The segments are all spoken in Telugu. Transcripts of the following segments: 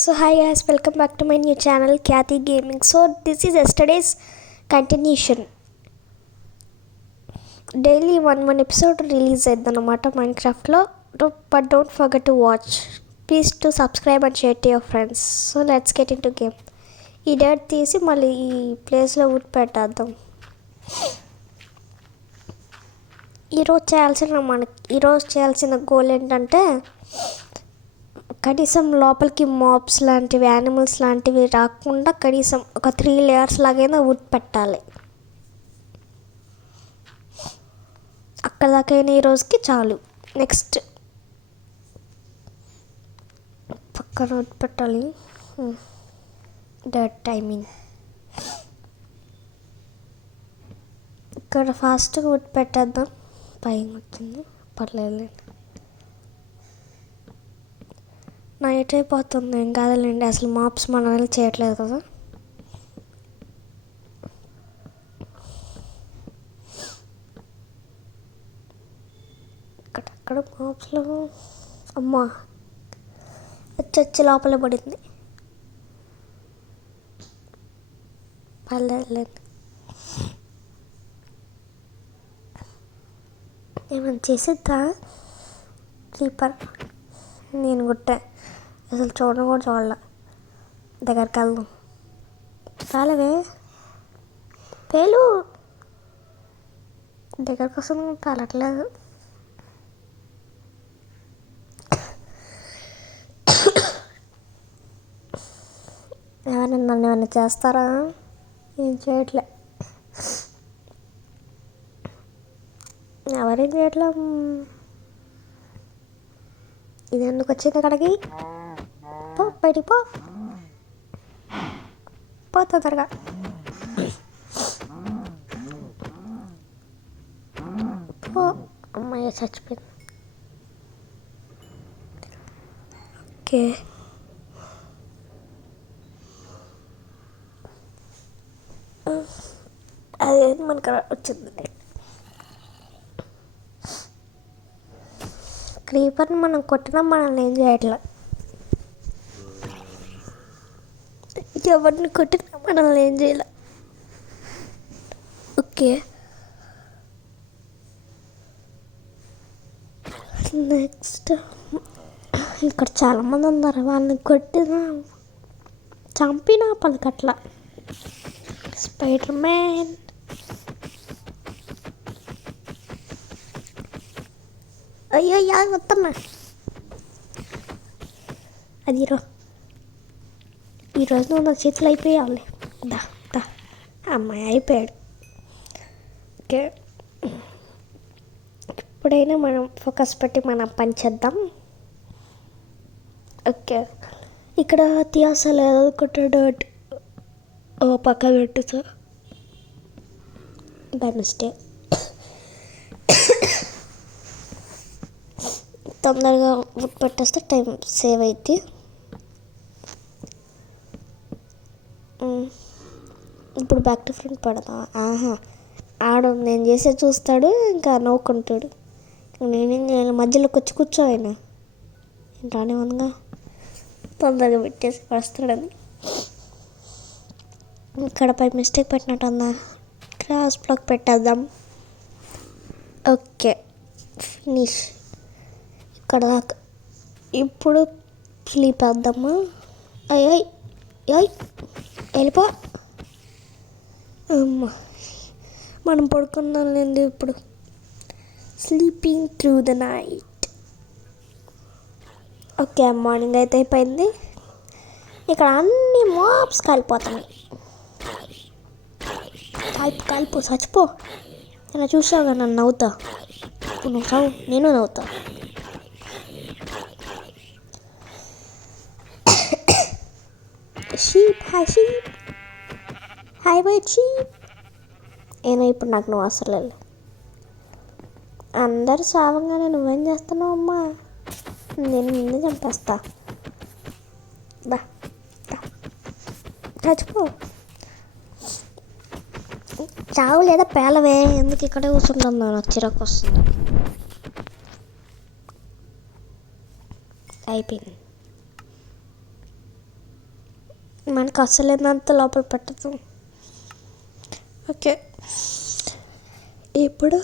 So hi guys, welcome back to my new channel Kathy Gaming. So this is yesterday's continuation. Daily one episode release ayyadannamata Minecraft lo, but don't forget to watch. Please to subscribe and share to your friends. So let's get into game. ఈ డేట్ తీసి మళ్ళీ ఈ ప్లేస్లో వుడ్ పెట్టేద్దాం. ఈరోజు చేయాల్సిన గోల్ ఏంటంటే కనీసం లోపలికి మాబ్స్ లాంటివి యానిమల్స్ లాంటివి రాకుండా కనీసం ఒక 3 లేయర్స్ లాగైనా వుడ్ పెట్టాలి. అక్కడ దాకైనా ఈరోజుకి చాలు. నెక్స్ట్ పక్కన వుడ్ పెట్టాలి. ఇక్కడ ఫాస్ట్గా వుడ్ పెట్టేద్దాం. పైన వచ్చింది పర్లేదు. నైట్ అయిపోతుంది, ఏం కాదులేండి. అసలు మాప్స్ మనల్ని చేయట్లేదు కదా. ఇక్కడక్కడ మాప్స్లో అమ్మా వచ్చి లోపల పడింది. పర్లేదులేండి. ఏమైనా చేసిద్దా క్రీపర్? నేను గుట్టే అసలు చూడడం కూడా చూడాల. దగ్గరికి వెళ్దాం. చాలవే పేలు దగ్గర కోసం పేలట్లేదు. నన్ను ఏమైనా చేస్తారా? ఏం చేయట్లే. ఎవరేం చేయట్లే. ఇది ఎందుకు వచ్చింది ఇక్కడికి? బయటికి పో తొందరగా. పో. అమ్మాయి చచ్చిపోయింది. ఓకే, అదేంటి మనకు వచ్చింది. క్రీపర్ని మనం కొట్టినా మనల్ని ఏం చేయట్లే. ఎవరిని కొట్టినా మనల్ని ఏం చేయాలి. ఓకే, నెక్స్ట్ ఇక్కడ చాలామంది ఉన్నారు. వాళ్ళని కొట్టినా చంపినా పలకట్ల. స్పైడర్ మ్యాన్ అయ్యో వస్తున్నా. అది ఈరోజు నువ్వు నా చేతులు అయిపోయాలి. దా అమ్మాయి అయిపోయాడు. ఓకే, ఇప్పుడైనా మనం ఫోకస్ పెట్టి మనం పని చేద్దాం. ఓకే, ఇక్కడ తీయాసలేదు డర్ట్ పక్క పెట్టు బై మిస్టేక్. తొందరగా వుడ్ పెట్టేస్తే టైం సేవ్ అవుతుంది. ఇప్పుడు బ్యాక్ టు ఫ్రంట్ పెడతాం. ఆడు నేను చేసే చూస్తాడు, ఇంకా నవ్వుకుంటాడు. నేనేం చేయాలి? మధ్యలోకి వచ్చి కూర్చో. ఆయన రానే ఉందిగా, తొందరగా పెట్టేసి వస్తాడని. ఇక్కడ పై మిస్టేక్ పెట్టినట్టు ఉందా? క్రాస్ బ్లాక్ పెట్టేద్దాం. Okay, finish. ఇక్కడ దాకా. ఇప్పుడు స్లీప్ వేద్దామా? అయ్యి వెళ్ళిపో. అమ్మా, మనం పడుకుందాం లేదు ఇప్పుడు. Sleeping through the night. Okay, morning అయితే అయిపోయింది. ఇక్కడ అన్ని మాప్స్ కాలిపోతున్నాయి. కాలిపో చచ్చిపో. ఇలా చూసావుగా నన్ను నవ్వుతా. నువ్వు చావు, నేను నవ్వుతా. Sheep, hi white sheep. ఏమో ఇప్పుడు నాకు నువ్వు అసలు లేదు. అందరు సావంగానే నువ్వేం చేస్తున్నావు అమ్మా? నేను నిన్ను చంపేస్తా. దా చచ్చిపో. చావు లేదా పేలవే. ఎందుకు ఇక్కడే కూర్చుంటాను? నాకు చిరాకు వస్తుంది. అయిపోయింది. మనకు అసలు ఏదంతా లోపల పెట్టదు. ఓకే, ఇప్పుడు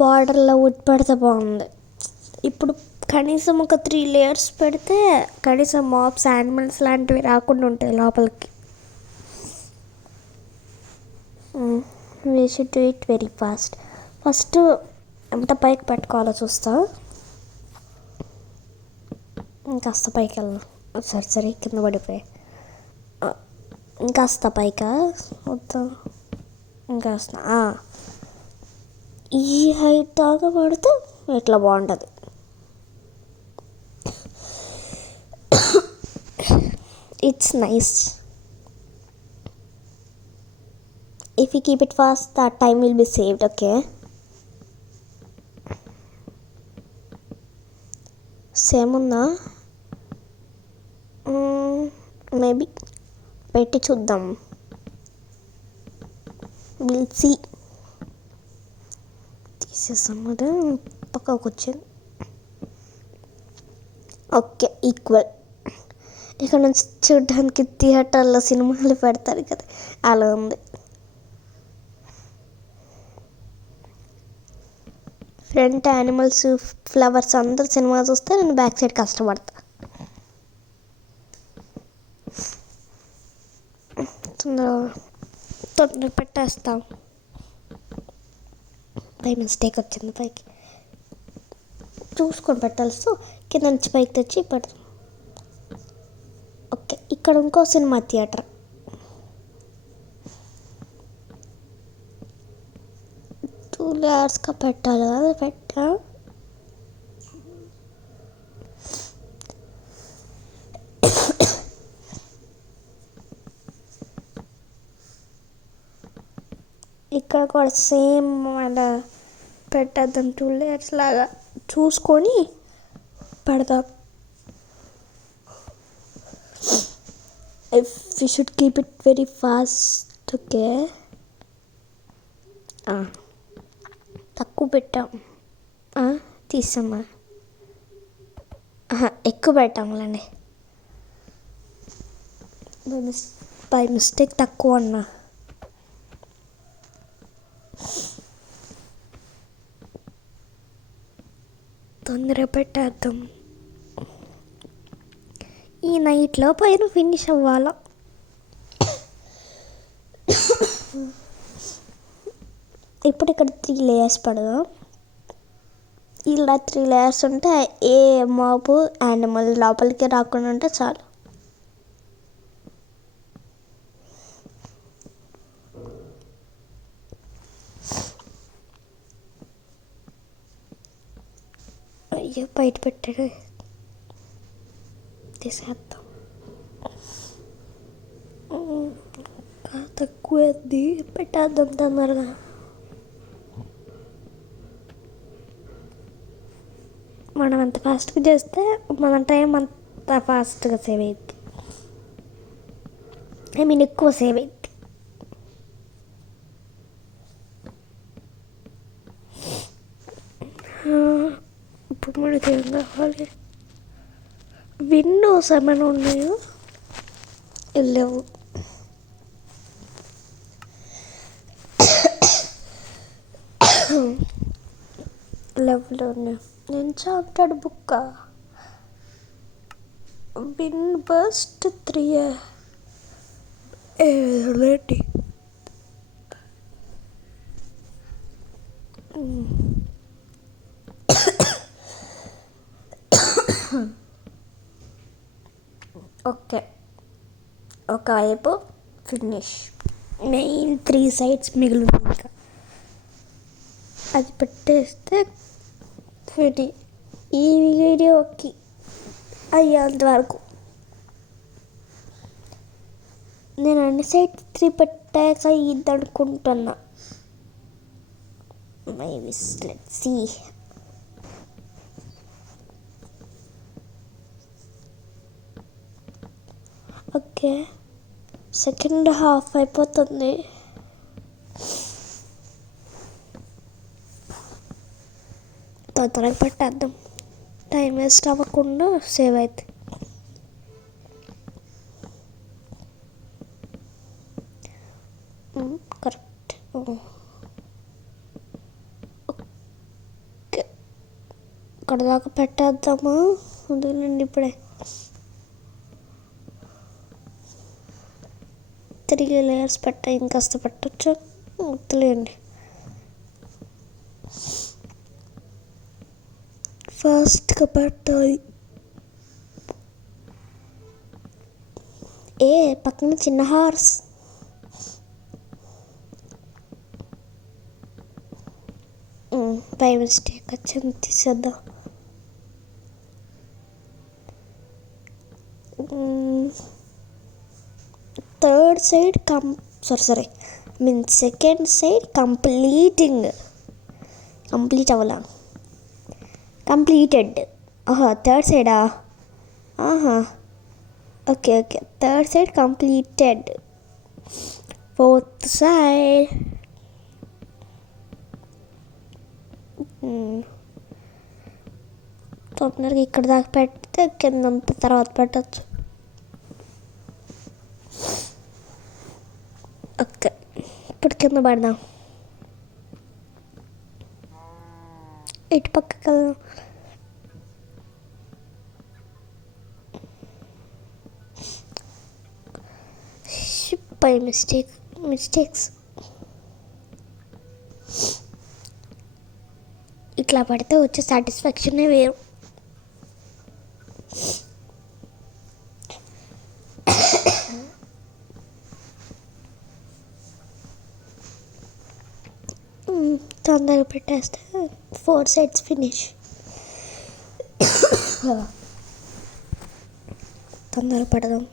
బార్డర్లో వుడ్ పెడితే బాగుంది. ఇప్పుడు కనీసం ఒక 3 లేయర్స్ పెడితే కనీసం మాప్స్, యానిమల్స్ లాంటివి రాకుండా ఉంటాయి లోపలికి. We should do it very fast. First ఎంత పైకి పెట్టుకోవాలో చూస్తా. ఇంకాస్త పైకి వెళ్దాం. సరే కింద పడిపోయి. ఇంకాస్త పైకా వద్దా? ఇంకాస్త ఈ హైట్ దాకా పడితే ఇట్లా బాగుంటుంది. It's nice. If you keep it fast that time will be saved. Okay, same ఉందా? మేబీ పెట్టి చూద్దాం. Will see. తీసేసాం కదా, పక్కకు వచ్చింది. Okay, equal. ఇక్కడ నుంచి చూడడానికి థియేటర్లో సినిమాలు పెడతారు కదా, అలా ఉంది. ఫ్రంట్ యానిమల్స్, ఫ్లవర్స్ అందరు సినిమా చూస్తే నేను బ్యాక్ సైడ్ కష్టపడతా. తొందర పెట్టేస్తాం. బై మిస్టేక్ వచ్చింది పైకి. చూసుకొని పెట్టాలి. సో కింద నుంచి పైకి తెచ్చి పెడతాం. ఓకే, ఇక్కడ ఇంకో సినిమా థియేటర్. టూ లేయర్స్గా పెట్టాలి కదా, పెట్టా. ఇక్కడ కూడా సేమ్ అలా పెట్టేద్దాం. 2 లేయర్స్ లాగా చూసుకొని పెడదాం. If you should keep it very fast. Okay, తక్కువ పెట్టాం. తీసామా? ఎక్కువ పెట్టాములేండి. బై మిస్టేక్ తక్కువ అన్నా. తొందరగా పెట్టేద్దాం. ఈ నైట్లో పైన ఫినిష్ అవ్వాలా. ఇప్పుడు ఇక్కడ 3 లేయర్స్ పడదాం. ఇలా 3 లేయర్స్ ఉంటే ఏ మాపు, యానిమల్ లోపలికి రాకుండా ఉంటే చాలు. అయ్యో, బయట పెట్టాడు. తీసేద్దాం. తక్కువ పెట్టేద్దాం తొందరగా. మనం అంత ఫాస్ట్గా చేస్తే మన టైం అంత ఫాస్ట్గా సేవ్ అయ్యిద్ది. ఎక్కువ సేవ్ అయ్యిద్ది. ఇప్పుడు మనకి ఏం కావాలి? విండోస్ ఏమైనా ఉన్నాయో? లేవు. ఉన్నాయి. Enchanted book. విన్ బస్ట్ 3 ఏంటి? ఓకే, ఒకవైపు ఫినిష్. మెయిన్ 3 సైడ్స్ మిగిలింది. ఇంకా అది పెట్టేస్తే ఫిని. ఈ వీడియోకి అయ్యేంత వరకు నేను అన్ని సైడ్స్ 3 పెట్టాక ఇది అనుకుంటున్నా. maybe let's see. Okay, second half అయిపోతుంది. తొందరగా పెట్టేద్దాం. టైం వేస్ట్ అవ్వకుండా సేవ్ అవుతుంది. కరెక్ట్. ఓకే, ఇక్కడ దాకా పెట్టేద్దామా? అదేనండి, ఇప్పుడే 3 లేయర్స్ పెట్టా, ఇంకాస్త పెట్టచ్చు, వద్దులేండి. ఫాస్ట్గా పెట్టాలి. పక్కన చిన్న హార్స్. బై మిస్టేక్ వచ్చింది, తీసేద్దాం. Third side second side complete అవ్వాల. కంప్లీటెడ్. థర్డ్ సైడా? Okay, third side completed. Fourth side తొందరగా ఇక్కడ దాకా పెడితే కిందంతా తర్వాత పెట్టచ్చు. ఓకే, ఇప్పుడు కింద పడదాం. ఇటు పక్కకి వెళ్దాం. బై మిస్టేక్స్ ఇట్లా పడితే వచ్చే సాటిస్ఫాక్షనే వేరు. తొందరగా పెట్టేస్తే 4 sides ఫినిష్. తొందరగా పెడదాం.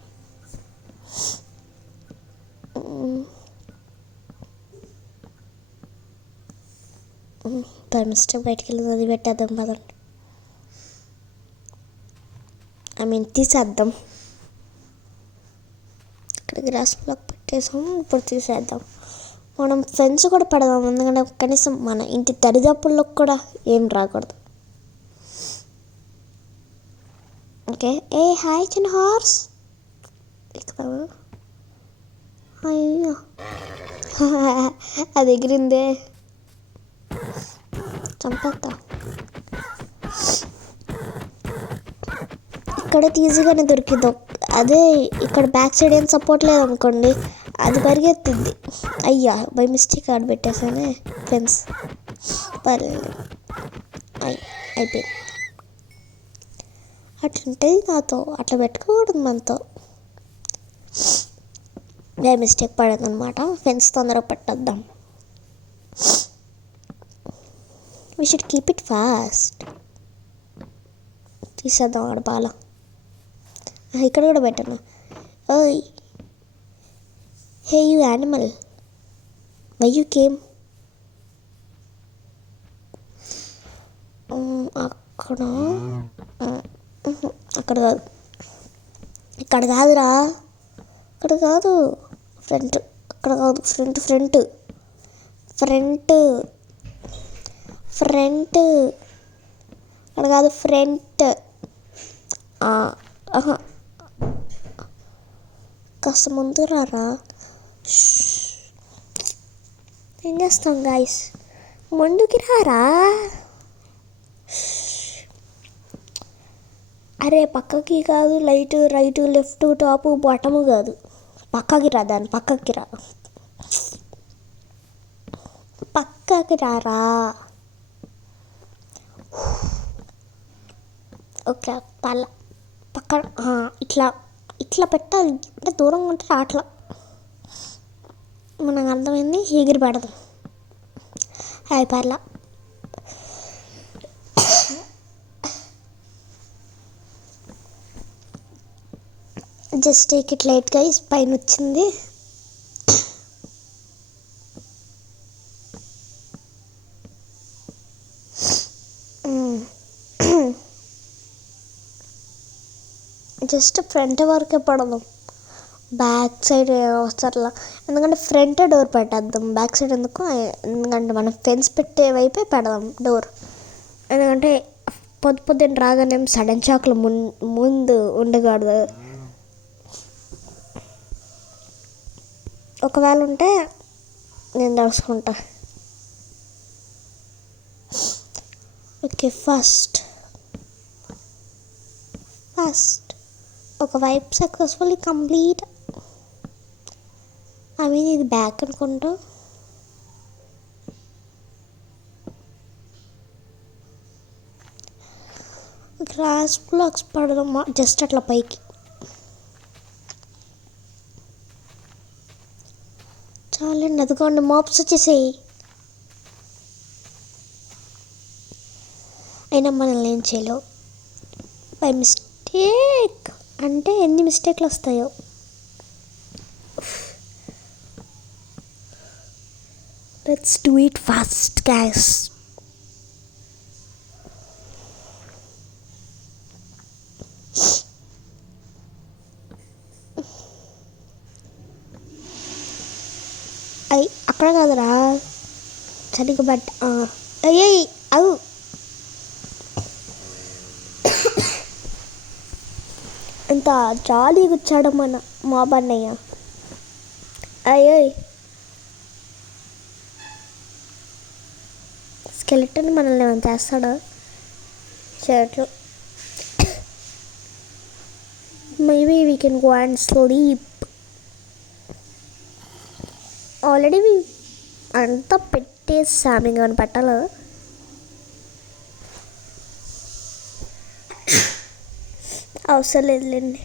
బై మిస్టేక్ బయటికి వెళ్ళింది, అది పెట్టేద్దాం పదండి. తీసేద్దాం. ఇక్కడ గ్రాస్ బ్లాక్ పెట్టేసాం, ఇప్పుడు తీసేద్దాం. మనం ఫెన్స్ కూడా పెడదాం, ఎందుకంటే కనీసం మన ఇంటి దరిదాపుల్లోకి కూడా ఏం రాకూడదు. ఓకే. హాయ్ చిన్న హార్స్. ఇక్కడ అయ్యో అది ఎగిరిందే, చంపేస్తా. ఇక్కడైతే ఈజీగానే దొరికిద్దాం. అదే ఇక్కడ బ్యాక్ సైడ్ ఏం సపోర్ట్ లేదనుకోండి, అది పరిగెత్తిద్ది. అయ్యా, బై మిస్టేక్ ఆడ పెట్టేసానే ఫెన్స్. పర్లేదు, అయిపోయింది. అట్లుంటుంది నాతో, అట్లా పెట్టుకోకూడదు మనతో. By mistake పడదనమాట. ఫెన్స్ తొందరగా పెట్టేద్దాం. We should keep it fast. తీసేద్దాం ఆడ బాల. ఇక్కడ కూడా పెట్టాను. ఓయ్, hey you animal, why you came? అక్కడ కాదు, ఇక్కడ కాదురా, ఇక్కడ కాదు, ఫ్రంట్. అక్కడ కాదు, ఫ్రంట్ అక్కడ కాదు, ఫ్రంట్. కాస్త ముందు రారా. ఏం చేస్తాం గాయస్, ముందుకి రారా. అరే పక్కకి కాదు, రైట్ లెఫ్ట్ టాప్ బాటము కాదు, పక్కకి రా. దాన్ని పక్కకి రారా. ఓకే, పక్కన ఇట్లా పెట్టాలి. అంటే దూరంగా ఉంటే అట్లా మనకు అర్థమైంది. ఎగిరి పెడదాం. పర్లా. Just take it light guys. పైన వచ్చింది. జస్ట్ ఫ్రంట్ వరకే పడదాం, బ్యాక్ సైడ్ వస్తారులా. ఎందుకంటే ఫ్రంట్ డోర్ పెట్టేద్దాం, బ్యాక్ సైడ్ ఎందుకు? ఎందుకంటే మనం ఫెన్స్ పెట్టే వైపే పెడదాం డోర్. ఎందుకంటే పొద్దున్న రాగానే సడన్ షాక్లో ముందు ఉండకూడదు. ఒకవేళ ఉంటే నేను తెలుసుకుంటా. ఓకే, ఫస్ట్ ఒక వైప్ సక్సెస్ఫుల్లీ కంప్లీట్. ఇది బ్యాక్ అనుకుంటా. గ్రాస్ బ్లాక్స్ పడదాం జస్ట్ అట్లా పైకి. చాలండి, అదిగోండి మాప్స్ వచ్చేసాయి. అయినా మనల్ని ఏం చేయలేవు. బై మిస్టేక్ అంటే ఎన్ని మిస్టేక్లు వస్తాయో. Let's do it fast guys. అక్కడ కాదురా, సరిగ్గా బట్ అయ్యి అవు. అంత జాలీగా వచ్చాడు మన మాబన్నయ్య. అయ్యోయ్, స్కెలిటన్ మనల్ని ఏమైనా చేస్తాడా? చేయట్లు. Maybe we can go and sleep. Already అంతా పెట్టేసాము, ఇంకేమైనా పెట్టాలా? అవసరం లేదులేండి,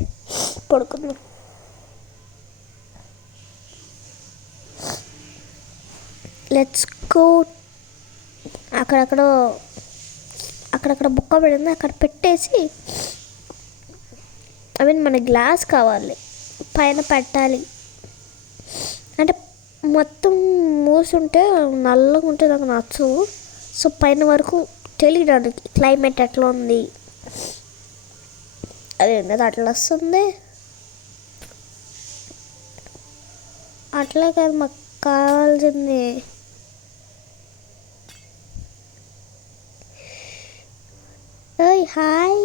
పడుకుందాం. Let's go. అక్కడక్కడ బుక్క పడింది, అక్కడ పెట్టేసి మన గ్లాస్ కావాలి, పైన పెట్టాలి. అంటే మొత్తం మూసుంటే నల్లగా ఉంటే నాకు నచ్చు. సో పైన వరకు తెలియడానికి క్లైమేట్ ఎట్లా ఉంది, అదేంటది అట్లా వస్తుంది. అట్లా కాదు మాకు కావాల్సింది. ఓయ్ హాయ్,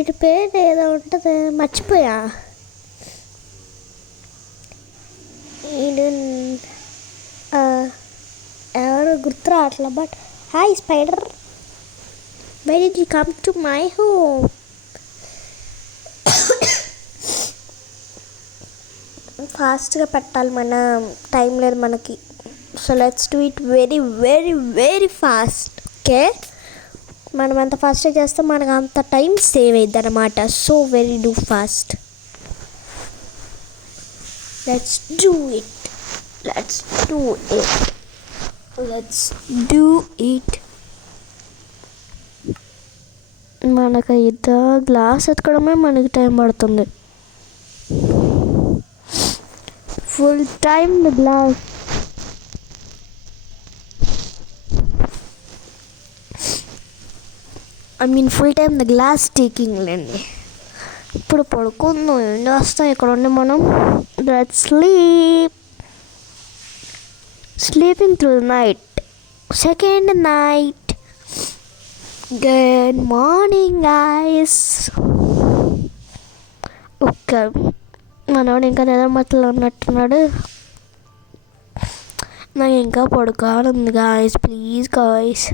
ఇటు పేరు ఏదో ఉంటుంది, మర్చిపోయా. ఎవరు గుర్తు రావట్లా. But hi spider, why did you come to my home? ఫాస్ట్గా పెట్టాలి, మన టైం లేదు మనకి. So let's do it very very very fast. Okay, మనం అంత ఫాస్ట్గా చేస్తే మనకు అంత టైం సేవ్ అవుతుంది అనమాట. So very do fast. Let's do it. మనకు అయితే గ్లాస్ ఎత్తుకోవడమే మనకి టైం పడుతుంది. Full time the glass. Full time the glass taking లేండి. ఇప్పుడు పడుకుందాం, ఏం చేస్తాం ఇక్కడ ఉండి మనం. Let's sleeping through the night. Second night. Good morning guys. Okay, మనవాడు ఇంకా నిద్రమత్తులో ఉన్నట్టున్నాడు. నాకు ఇంకా పడుకోవాలంది గాయస్, ప్లీజ్ గాయస్.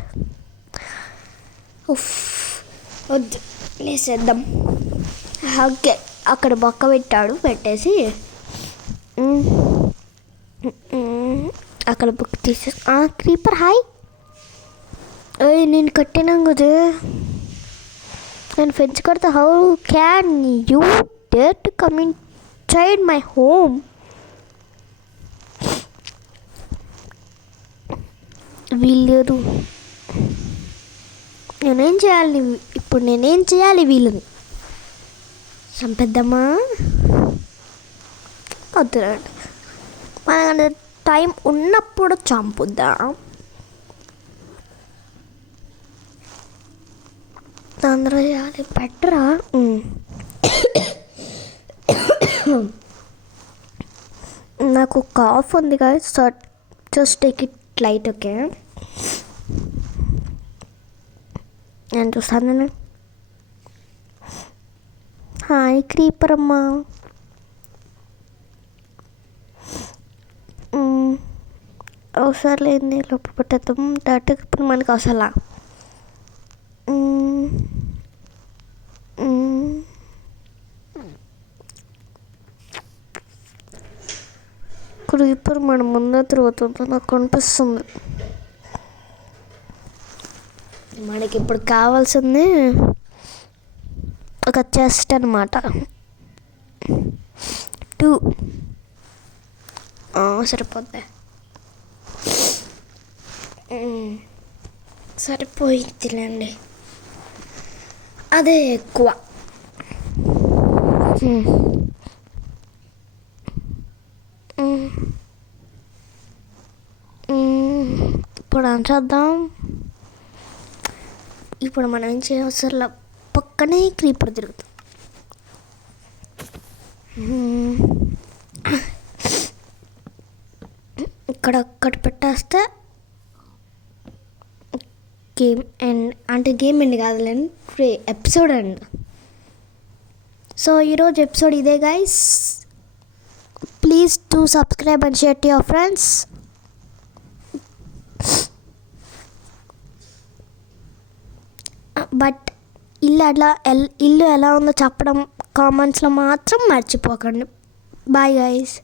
వద్దు, లేసేద్దాం. ఓకే, అక్కడ బొక్క పెట్టేసి అక్కడ బుక్ తీసేసి క్రీపర్ హాయ్. నేను కట్టినాం కదా, నేను ఫెన్స్ కడితే how can you dare to come in side my home? వీళ్ళు నేనేం చేయాలి వీళ్ళని చంపేద్దామా? వద్దురండి, మన టైం ఉన్నప్పుడు చంపుద్దాం. తొందరగా చేయాలి, బెటరా. నాకు కాఫ్ ఉంది కదా, so just take it light. Okay, అని చూస్తాను నేను. హాయ్ క్రీపర్ అమ్మా. అవసరం లేని లోపల పెట్టేద్దాం. డైరెక్ట్గా ఇప్పుడు మనకు అవసరం. క్రీపర్ మన ముందే తిరుగుతుంది నాకు అనిపిస్తుంది. మనకి ఇప్పుడు కావాల్సింది ఒక చెస్ట్ అనమాట. 2 సరిపోద్ది. సరిపోయిద్దిలేండి, అదే ఎక్కువ. ఇప్పుడు ఏం చేద్దాం? ఇప్పుడు మనం ఏం చేయవసరం, పక్కనే క్రీపర్ తిరుగుతాం. ఇక్కడ ఒక్కటి పెట్టేస్తే గేమ్ ఎండ్. అంటే గేమ్ ఎండ్ కాదులేండి, ఎపిసోడ్ ఎండ్. సో ఈరోజు ఎపిసోడ్ ఇదే guys. Please to subscribe and share to your friends. But ఇల్లు ఎలా ఉందో చెప్పడం కామెంట్స్లో మాత్రం మర్చిపోకండి. Bye guys.